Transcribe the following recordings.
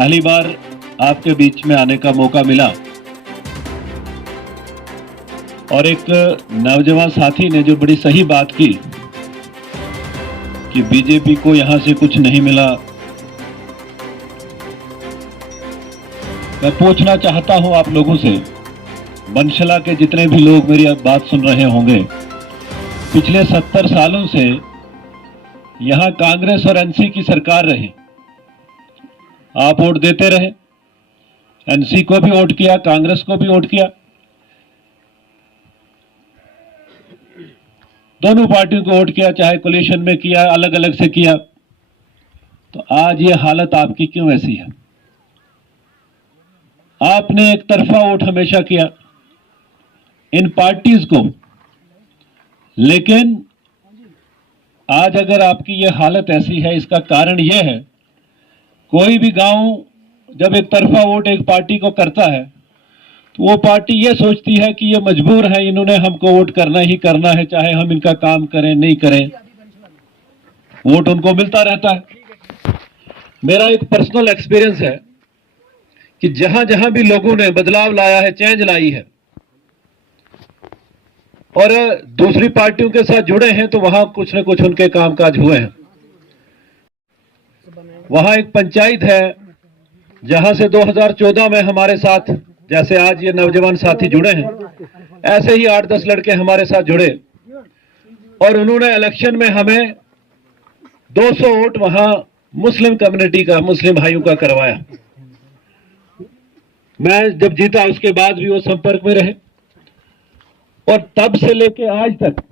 पहली बार आपके बीच में आने का मौका मिला और एक नौजवान साथी ने जो बड़ी सही बात की कि बीजेपी को यहां से कुछ नहीं मिला। मैं पूछना चाहता हूं आप लोगों से, बनशला के जितने भी लोग मेरी बात सुन रहे होंगे, पिछले 70 सालों से यहां कांग्रेस और एनसी की सरकार रही। आप वोट देते रहे, एनसी को भी वोट किया, कांग्रेस को भी वोट किया, दोनों पार्टियों को वोट किया, चाहे कोलिशन में किया, अलग अलग से किया। तो आज ये हालत आपकी क्यों ऐसी है? आपने एक तरफा वोट हमेशा किया इन पार्टीज को, लेकिन आज अगर आपकी ये हालत ऐसी है, इसका कारण यह है, कोई भी गांव जब एक तरफा वोट एक पार्टी को करता है तो वो पार्टी ये सोचती है कि ये मजबूर है, इन्होंने हमको वोट करना ही करना है, चाहे हम इनका काम करें नहीं करें, वोट उनको मिलता रहता है। मेरा एक पर्सनल एक्सपीरियंस है कि जहां जहां भी लोगों ने बदलाव लाया है, चेंज लाई है और दूसरी पार्टियों के साथ जुड़े हैं, तो वहां कुछ न कुछ उनके कामकाज हुए हैं। वहां एक पंचायत है जहां से 2014 में हमारे साथ, जैसे आज ये नौजवान साथी जुड़े हैं, ऐसे ही 8-10 लड़के हमारे साथ जुड़े और उन्होंने इलेक्शन में हमें 200 वोट वहां मुस्लिम कम्युनिटी का, मुस्लिम भाइयों का करवाया। मैं जब जीता उसके बाद भी वो संपर्क में रहे और तब से लेके आज तक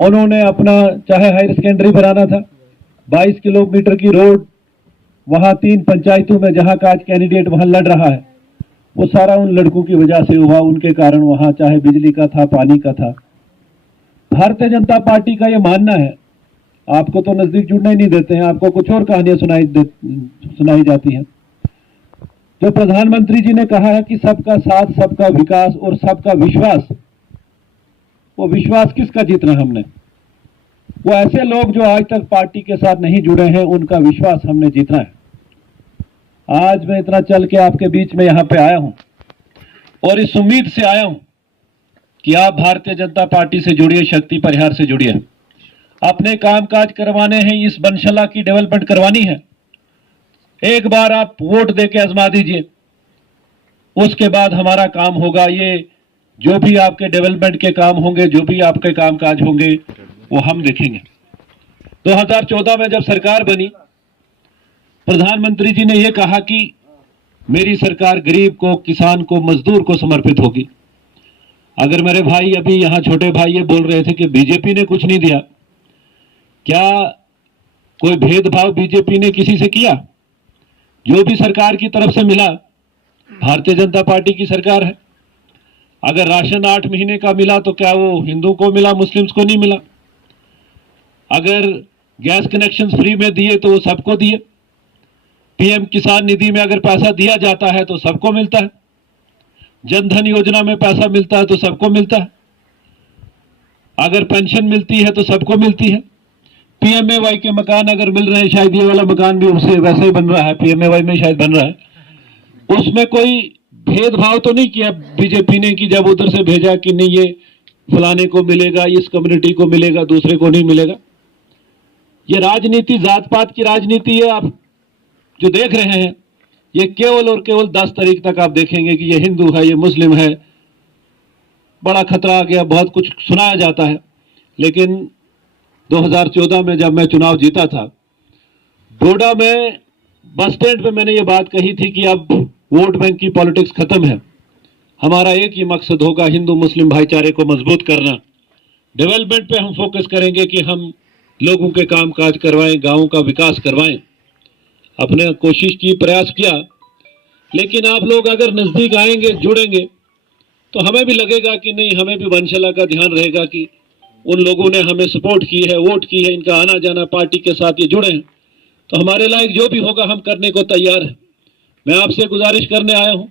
उन्होंने अपना, चाहे हायर सेकेंडरी बनाना था, 22 किलोमीटर की रोड वहां 3 पंचायतों में जहां का आज कैंडिडेट वहां लड़ रहा है, वो सारा उन लड़कों की वजह से हुआ। उनके कारण वहां चाहे बिजली का था, पानी का था। भारतीय जनता पार्टी का ये मानना है, आपको तो नजदीक जुड़ने ही नहीं देते हैं, आपको कुछ और कहानियां सुनाई जाती हैं। जो प्रधानमंत्री जी ने कहा है कि सबका साथ, सबका विकास और सबका विश्वास, वो विश्वास किसका जीतना हमने? वो ऐसे लोग जो आज तक पार्टी के साथ नहीं जुड़े हैं, उनका विश्वास हमने जीतना है। आज मैं इतना चल के आपके बीच में यहां पे आया हूं और इस उम्मीद से आया हूं कि आप भारतीय जनता पार्टी से जुड़िए, शक्ति परिहार से जुड़िए। अपने कामकाज करवाने हैं, इस बनशला की डेवलपमेंट करवानी है। एक बार आप वोट देके आजमा दीजिए, उसके बाद हमारा काम होगा। ये जो भी आपके डेवलपमेंट के काम होंगे, जो भी आपके कामकाज होंगे, वो हम देखेंगे। 2014 में जब सरकार बनी, प्रधानमंत्री जी ने यह कहा कि मेरी सरकार गरीब को, किसान को, मजदूर को समर्पित होगी। अगर मेरे भाई, अभी यहां छोटे भाई ये बोल रहे थे कि बीजेपी ने कुछ नहीं दिया, क्या कोई भेदभाव बीजेपी ने किसी से किया? जो भी सरकार की तरफ से मिला, भारतीय जनता पार्टी की सरकार है। अगर राशन 8 महीने का मिला तो क्या वो हिंदू को मिला, मुस्लिम्स को नहीं मिला? अगर गैस कनेक्शन फ्री में दिए तो वो सबको दिए। पीएम किसान निधि में अगर पैसा दिया जाता है तो सबको मिलता है। जनधन योजना में पैसा मिलता है तो सबको मिलता है। अगर पेंशन मिलती है तो सबको मिलती है। पीएमएवाई के मकान अगर मिल रहे हैं, शायद ये वाला मकान भी उसे वैसे ही बन रहा है, पीएमएवाई में शायद बन रहा है, उसमें कोई भेदभाव तो नहीं किया बीजेपी ने कि जब उधर से भेजा कि नहीं ये फलाने को मिलेगा, इस कम्युनिटी को मिलेगा, दूसरे को नहीं मिलेगा। ये राजनीति, जात पात की राजनीति है। आप जो देख रहे हैं, ये केवल और केवल 10 तारीख तक आप देखेंगे कि ये हिंदू है, ये मुस्लिम है। बड़ा खतरा आ गया, बहुत कुछ सुनाया जाता है। लेकिन 2014 में जब मैं चुनाव जीता था, डोडा में बस स्टैंड पे मैंने ये बात कही थी कि अब वोट बैंक की पॉलिटिक्स खत्म है। हमारा एक ही मकसद होगा, हिंदू मुस्लिम भाईचारे को मजबूत करना। डेवलपमेंट पे हम फोकस करेंगे कि हम लोगों के काम काज करवाएं, गाँव का विकास करवाएं। अपने कोशिश की, प्रयास किया, लेकिन आप लोग अगर नजदीक आएंगे, जुड़ेंगे, तो हमें भी लगेगा कि नहीं, हमें भी बनशला का ध्यान रहेगा कि उन लोगों ने हमें सपोर्ट की है, वोट की है, इनका आना जाना पार्टी के साथ ये जुड़े हैं, तो हमारे लायक जो भी होगा हम करने को तैयार हैं। मैं आपसे गुजारिश करने आया हूं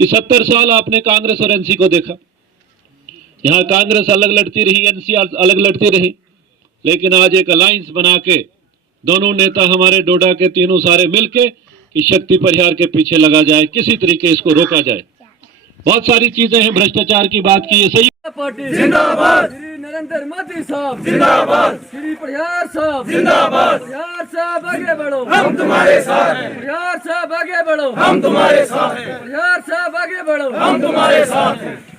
कि 70 साल आपने कांग्रेस और एनसी को देखा। यहां कांग्रेस अलग लड़ती रही, एनसी अलग लड़ती रही, लेकिन आज एक अलायंस बना के दोनों नेता हमारे डोडा के तीनों सारे मिलके कि शक्ति परिहार के पीछे लगा जाए, किसी तरीके इसको रोका जाए। बहुत सारी चीजें हैं, भ्रष्टाचार की बात की है, सही पार्टी जिंदाबाद, श्री नरेंद्र मोदी साहब जिंदाबाद, श्री परिहार साहब जिंदाबाद, परिहार साहब आगे बढ़ो, हम तुम्हारे साथ हैं, परिहार साहब आगे बढ़ो, हम तुम्हारे साथ हैं, परिहार साहब आगे बढ़ो, हम तुम्हारे साथ हैं।